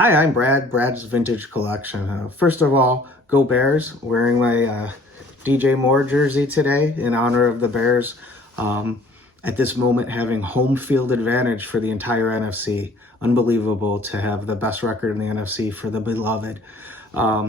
Hi, I'm Brad's Vintage Collection. First of all, go Bears. Wearing my DJ Moore jersey today in honor of the Bears. At this moment, having home field advantage for the entire NFC. Unbelievable to have the best record in the NFC for the beloved.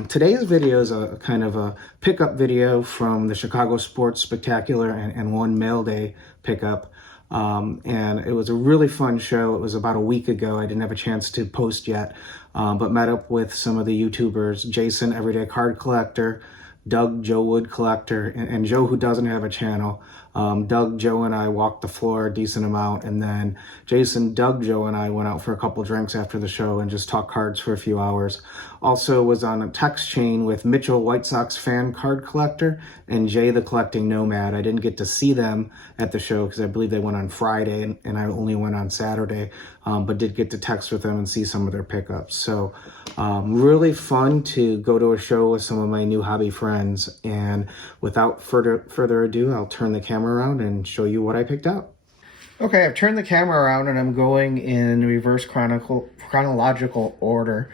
Today's video is a kind of a pickup video from the Chicago Sports Spectacular and one mail day pickup. And it was a really fun show. It was about a week ago. I didn't have a chance to post yet, but met up with some of the YouTubers, Jason Everyday Card Collector, Doug JoeWoodCollector, and Joe, who doesn't have a channel. Doug, Joe, and I walked the floor a decent amount, and then Jason, Doug, Joe, and I went out for a couple drinks after the show and just talked cards for a few hours. Also was on a text chain with Mitchell, White Sox fan card collector, and Jay, the collecting nomad. I didn't get to see them at the show because I believe they went on Friday, and I only went on Saturday, but did get to text with them and see some of their pickups. So really fun to go to a show with some of my new hobby friends. And without further ado, I'll turn the camera around and show you what I picked out. Okay, I've turned the camera around and I'm going in reverse chronological order.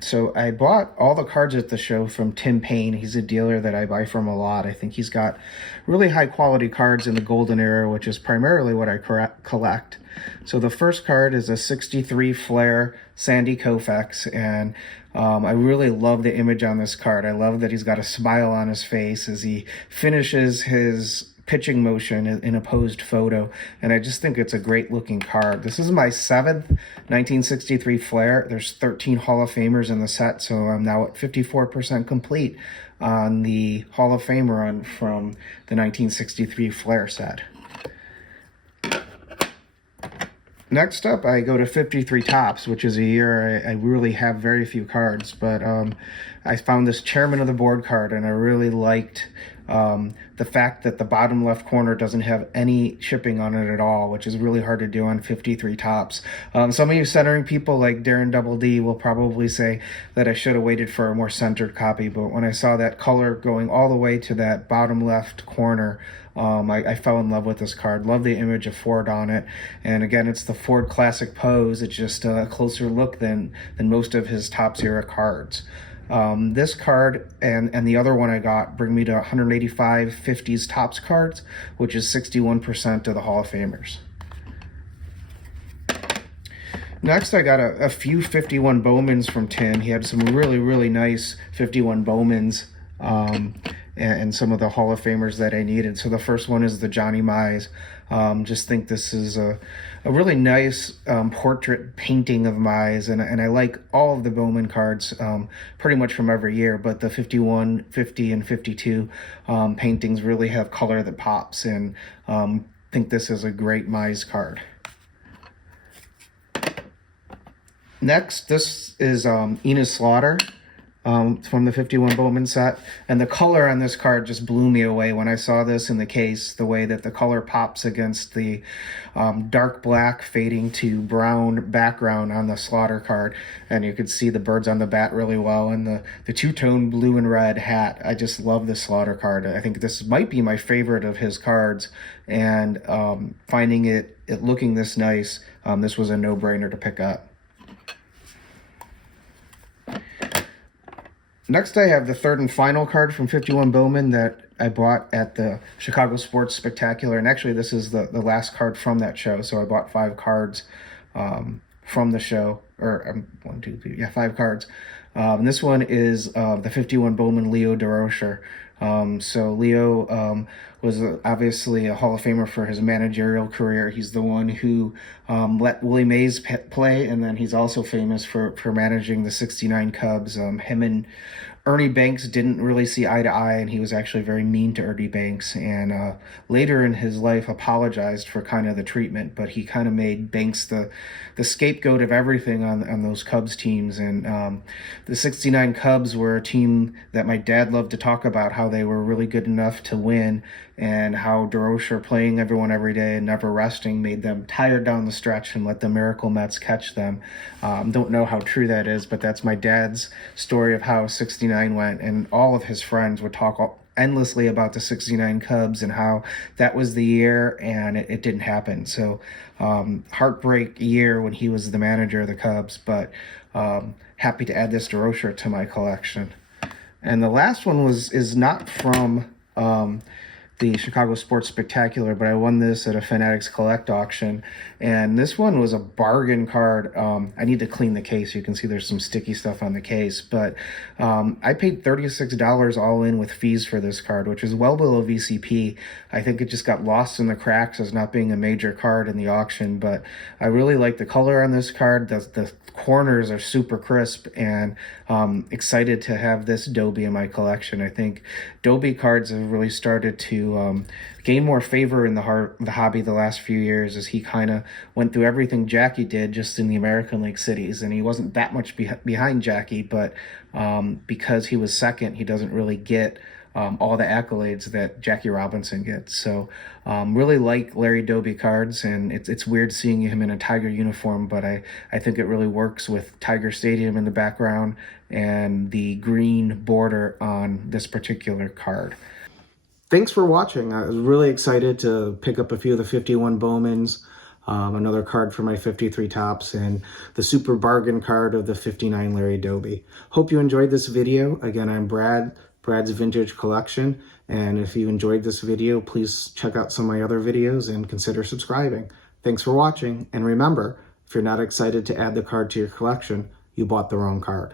So I bought all the cards at the show from Tim Payne. He's a dealer that I buy from a lot. I think he's got really high quality cards in the golden era, which is primarily what I collect. So the first card is a 63 Flair Sandy Koufax, and I really love the image on this card. I love that he's got a smile on his face as he finishes his pitching motion in a posed photo, and I just think it's a great looking card. This is my 7th 1963 Flair. There's 13 Hall of Famers in the set, so I'm now at 54% complete on the Hall of Fame run from the 1963 Flair set. Next up, I go to 53 Topps, which is a year I really have very few cards, but I found this Chairman of the Board card, and I really liked the fact that the bottom left corner doesn't have any shipping on it at all, which is really hard to do on 53 Topps. Some of you centering people like Darren Double D will probably say that I should have waited for a more centered copy, but when I saw that color going all the way to that bottom left corner, I fell in love with this card. Love the image of Ford on it. And again, it's the Ford Classic pose. It's just a closer look than most of his Topps era cards. This card and the other one I got bring me to 185 50s Topps cards, which is 61% of the Hall of Famers. Next, I got a few 51 Bowmans from Tim. He had some really nice 51 Bowmans and some of the Hall of Famers that I needed. So the first one is the Johnny Mize. Just think this is a really nice portrait painting of Mize, and I like all of the Bowman cards pretty much from every year, but the 51, 50, and 52 paintings really have color that pops, and think this is a great Mize card. Next, this is Enos Slaughter. From the 51 Bowman set, and the color on this card just blew me away when I saw this in the case. The way that the color pops against the dark black fading to brown background on the Slaughter card, and you could see the birds on the bat really well, and the two-tone blue and red hat. I just love this Slaughter card. I think this might be my favorite of his cards, and finding it looking this nice, this was a no-brainer to pick up. Next, I have the third and final card from 51 Bowman that I bought at the Chicago Sports Spectacular. And actually, this is the last card from that show. So I bought 5 cards from the show. Or 1, 2, 3, yeah, 5 cards. And this one is the 51 Bowman Leo DeRocher. So Leo was obviously a Hall of Famer for his managerial career. He's the one who let Willie Mays play, and then he's also famous for managing the 69 Cubs. Him and Ernie Banks didn't really see eye to eye, and he was actually very mean to Ernie Banks, and later in his life apologized for kind of the treatment, but he kind of made Banks the scapegoat of everything on those Cubs teams. And the 69 Cubs were a team that my dad loved to talk about, how they were really good enough to win, and how DeRocher playing everyone every day and never resting made them tired down the stretch and let the Miracle Mets catch them. Don't know how true that is, but that's my dad's story of how 69 went, and all of his friends would talk endlessly about the 69 Cubs and how that was the year and it didn't happen. So heartbreak year when he was the manager of the Cubs, but happy to add this Durocher to my collection. And the last one is not from the Chicago Sports Spectacular, but I won this at a Fanatics Collect auction, and this one was a bargain card. I need to clean the case. You can see there's some sticky stuff on the case, but I paid $36 all in with fees for this card, which is well below VCP. I think it just got lost in the cracks as not being a major card in the auction, but I really like the color on this card. The corners are super crisp, and excited to have this Dobie in my collection. I think Dobie cards have really started to gain more favor in the hobby the last few years, as he kind of went through everything Jackie did just in the American League cities, and he wasn't that much behind Jackie, but because he was second, he doesn't really get all the accolades that Jackie Robinson gets. So really like Larry Dobie cards, and it's weird seeing him in a Tiger uniform, but I think it really works with Tiger Stadium in the background and the green border on this particular card. Thanks for watching. I was really excited to pick up a few of the 51 Bowmans, another card for my 53 Tops, and the super bargain card of the 59 Larry Dobie. Hope you enjoyed this video. Again, I'm Brad's Vintage Collection, and if you enjoyed this video, please check out some of my other videos and consider subscribing. Thanks for watching, and remember, if you're not excited to add the card to your collection, you bought the wrong card.